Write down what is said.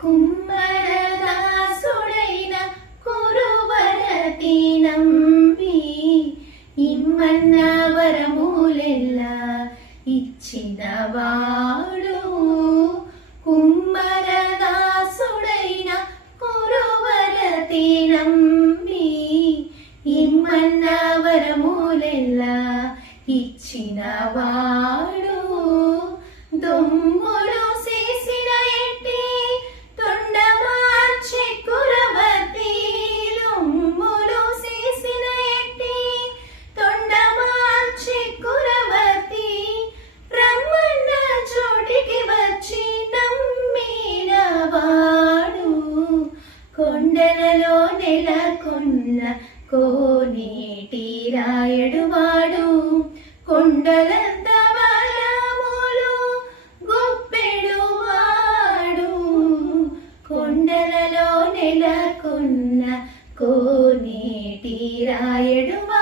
కుమ్మరదాసుడైన కురువరతి నంబి ఇమ్మన్న వరములెల్లా ఇచ్చినవాడు. కుమ్మరదాసుడైన కురువరతి నంబి ఇమ్మన్న వరములెల్లా ఇచ్చినవాడు. దొమ్ములు చేసిన ఎట్టి తొండమార్చి కురవతి, దొమ్ములు చేసిన ఎట్టి తొండమార్చి కురవతి రమ్మన్న చోటికి వచ్చి నమ్మినవాడు. కొండలలో నెలకొన్న కోనేటి రాయడువాడు. కొండలంత బలములు గొప్పెడువాడు. కొండలలో నెలకొన్న కోనేటి రాయడువాడు.